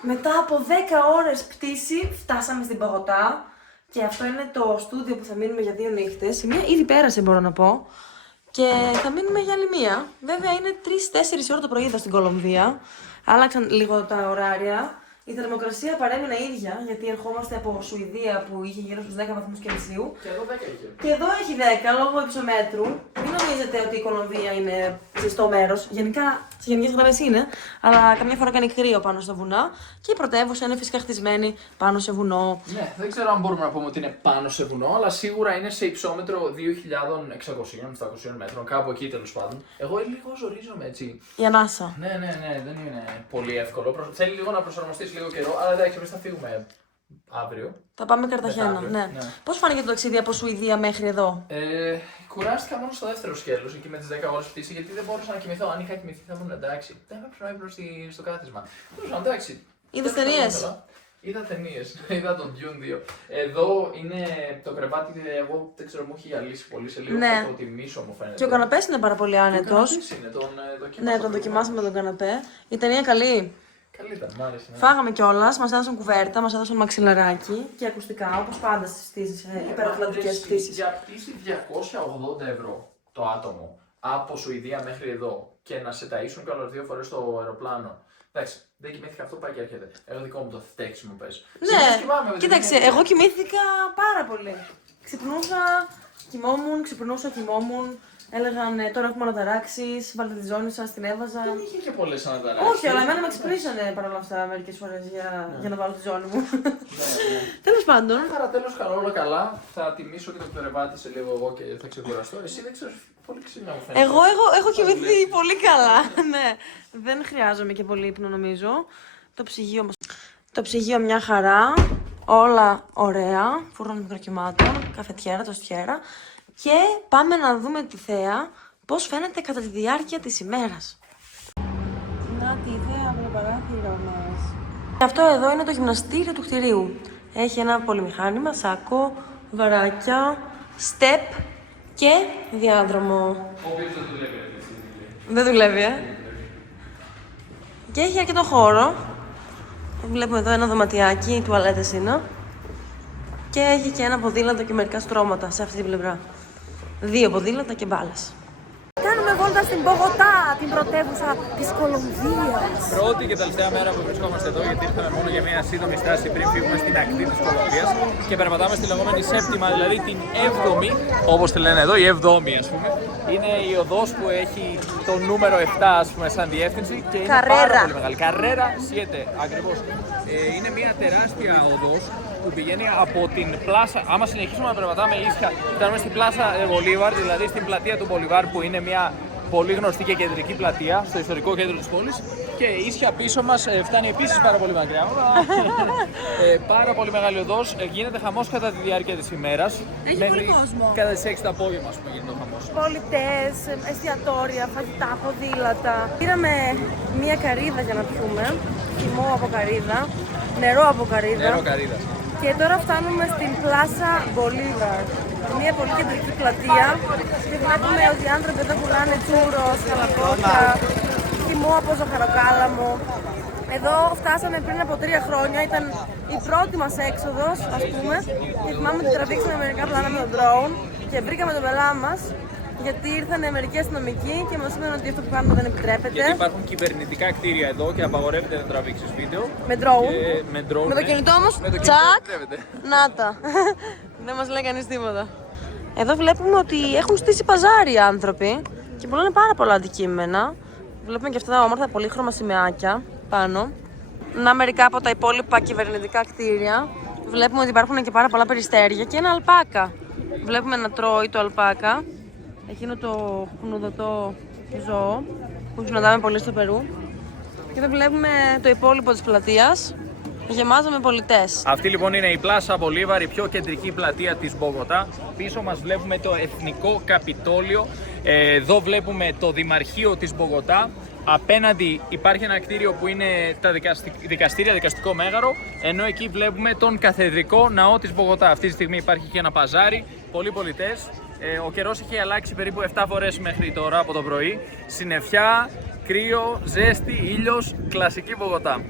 Μετά από 10 ώρες πτήση φτάσαμε στην Πογοτά και αυτό είναι το στούντιο που θα μείνουμε για 2 νύχτες. Η μία ήδη πέρασε, μπορώ να πω, και θα μείνουμε για άλλη μία. Βέβαια είναι 3-4 ώρα το πρωί εδώ στην Κολομβία. Άλλαξαν λίγο τα ωράρια. Η θερμοκρασία παρέμεινε ίδια, γιατί ερχόμαστε από Σουηδία που είχε γύρω στους 10 βαθμούς Κελσίου. Και εδώ 10 είχε. Και εδώ έχει 10 λόγω υψομέτρου. Μην νομίζετε ότι η Κολομβία είναι ζεστό μέρος. Γενικά, σε γενικές γραμμές είναι, αλλά καμιά φορά κάνει κρύο πάνω στα βουνά. Και η πρωτεύουσα είναι φυσικά χτισμένη πάνω σε βουνό. Ναι, δεν ξέρω αν μπορούμε να πούμε ότι είναι πάνω σε βουνό, αλλά σίγουρα είναι σε υψόμετρο 2.600-700 μέτρων, κάπου εκεί τέλος πάντων. Εγώ λίγο ζορίζομαι έτσι. Η ανάσα. Ναι, δεν είναι πολύ εύκολο. Θέλει λίγο να προσαρμοστείς λίγο καιρό, αλλά εντάξει, εμείς θα φύγουμε αύριο. Θα πάμε Καρταχένα, Αύριο, ναι. ναι. Πώς φάνηκε το ταξίδι από Σουηδία μέχρι εδώ? Κουράστηκα μόνο στο δεύτερο σκέλος, εκεί με τις 10 ώρες πτήση, γιατί δεν μπορούσα να κοιμηθώ. Αν είχα κοιμηθεί θα ήμουν εντάξει. Δεν έπρεπε να ήμουν στο κάθισμα. Εντάξει. Είδες ταινίες? Είδα ταινίες. Είδα τον Dune 2. Εδώ είναι το κρεβάτι, εγώ δεν ξέρω, μου έχει γυαλίσει πολύ. Σε λίγο θα το τιμήσω, μου φαίνεται. Και ο καναπές είναι πάρα πολύ άνετος. Είναι, Ναι, τον δοκιμάσαμε τον καναπέ. Η ταινία καλή. Καλή ήταν, μ' άρεσε. Ναι. Φάγαμε κιόλας, μας έδωσαν κουβέρτα, μας έδωσαν μαξιλαράκι και ακουστικά, όπως πάντα στις υπερατλαντικές πτήσεις. Για πτήση 280 ευρώ το άτομο από Σουηδία μέχρι εδώ και να σε ταΐσουν κιόλας 2 φορές το αεροπλάνο. Εντάξει, δεν κοιμήθηκα, αυτό πάει και έρχεται. Εγώ δικό μου το φταίξιμο πες. Ναι, κοίταξε, εγώ κοιμήθηκα πάρα πολύ. Κοιμόμουν. Έλεγαν τώρα έχουμε αναταράξεις, βάλτε τη ζώνη σας, την έβαζα. Δεν είχε και πολλές αναταράξεις. Όχι, αλλά εμένα με ξυπνήσανε παρόλα αυτά μερικές φορές για να βάλω τη ζώνη μου. Τέλος πάντων. Άρα τέλος καλά, όλα καλά. Θα τιμήσω και το κρεβάτι σε λίγο εγώ και θα ξεκουραστώ. Εσύ δεν ξέρω, πολύ ξύπνα μου φαίνεται. Εγώ έχω κοιμηθεί πολύ καλά. Ναι, δεν χρειάζομαι και πολύ ύπνο νομίζω. Το ψυγείο μια χαρά. Όλα ωραία. Φούρνο μικροκυμάτων, καφετιέρα, τοστιέρα. Και πάμε να δούμε τη θέα πώς φαίνεται κατά τη διάρκεια της ημέρας. Να τη θέα από το παράθυρο μας. Αυτό εδώ είναι το γυμναστήριο του κτηρίου. Έχει ένα πολυμηχάνημα, σάκο, βαράκια, στεπ και διάδρομο. Ο οποίος δεν δουλεύει. Δεν δουλεύει, Και έχει αρκετό χώρο. Βλέπουμε εδώ ένα δωματιάκι, οι τουαλέτες είναι. Και έχει και ένα ποδήλατο και μερικά στρώματα σε αυτή την πλευρά. 2 ποδήλατα και μπάλες. Κάνουμε βόλτα στην Πογοτά, την πρωτεύουσα της Κολομβίας. Πρώτη και τελευταία μέρα που βρισκόμαστε εδώ, γιατί ήρθαμε μόνο για μια σύντομη στάση πριν φύγουμε στην ακτή της Κολομβίας και περπατάμε στη λεγόμενη σέπτιμα, δηλαδή την 7η, όπως τη λένε εδώ, η 7η ας πούμε. Είναι η οδός που έχει το νούμερο 7 ας πούμε σαν διεύθυνση και είναι πάρα πολύ μεγάλη. Καρρέρα 7, ακριβώς. Είναι μια τεράστια οδός που πηγαίνει από την πλάσα. Άμα συνεχίσουμε να περπατάμε ίσια, φτάνουμε στην πλάσα Μπολίβαρ, δηλαδή στην πλατεία του Μπολίβαρ που είναι μια πολύ γνωστή και κεντρική πλατεία στο ιστορικό κέντρο της πόλης. Και ίσια πίσω μας φτάνει επίσης πάρα πολύ μακριά. Πάρα πολύ μεγάλη οδός. Γίνεται χαμός κατά τη διάρκεια της ημέρας. Έχει πολύ κόσμο. Κατά τις 6 το απόγευμα, ας πούμε, γίνεται ο χαμός. Πολιτές, εστιατόρια, φαγητά, ποδήλατα. Πήραμε μία καρύδα για να πιούμε. Χυμό από καρύδα, νερό από καρύδα. Νερό καρύδας. Και τώρα φτάνουμε στην πλάσα Μπολίβαρ. Μια πολύ κεντρική πλατεία. Και βλέπουμε ότι οι άνθρωποι εδώ πουλάνε τσούρος, καλαπότια, χυμό από ζαχαροκάλαμο. Εδώ φτάσαμε πριν από 3 χρόνια, ήταν η πρώτη μας έξοδος, ας πούμε. Και θυμάμαι ότι τραβήξαμε μερικά πλάνα με τον drone και βρήκαμε τον πελά μας. Γιατί ήρθαν μερικοί αστυνομικοί και μας είπαν ότι αυτό που κάνουμε δεν επιτρέπεται. Γιατί υπάρχουν κυβερνητικά κτίρια εδώ και απαγορεύεται να τραβήξεις βίντεο. Με drone. Με το κινητό όμως, τσακ, να τα. Δεν μας λέει κανείς τίποτα. Εδώ βλέπουμε ότι έχουν στήσει παζάρι οι άνθρωποι και πουλάνε πάρα πολλά αντικείμενα. Βλέπουμε και αυτά τα όμορφα πολύχρωμα σημαίακια πάνω. Να μερικά από τα υπόλοιπα κυβερνητικά κτίρια. Βλέπουμε ότι υπάρχουν και πάρα πολλά περιστέρια και ένα αλπάκα. Βλέπουμε να τρώει το αλπάκα. Εκείνο το χνουδωτό ζώο που συναντάμε πολύ στο Περού. Και εδώ βλέπουμε το υπόλοιπο της πλατείας, γεμάζα με πολιτές. Αυτή λοιπόν είναι η Πλάσα Μπολίβαρ, η πιο κεντρική πλατεία της Μπογοτά. Πίσω μας βλέπουμε το Εθνικό Καπιτόλιο. Εδώ βλέπουμε το Δημαρχείο της Μπογοτά. Απέναντι υπάρχει ένα κτίριο που είναι τα δικαστήρια, δικαστικό μέγαρο. Ενώ εκεί βλέπουμε τον Καθεδρικό Ναό της Μπογοτά. Αυτή τη στιγμή υπάρχει και ένα παζάρι, πολλοί πολιτές. Ο καιρός έχει αλλάξει περίπου 7 φορές μέχρι τώρα από το πρωί. Συννεφιά, κρύο, ζέστη, ήλιος, κλασική Μπογοτά.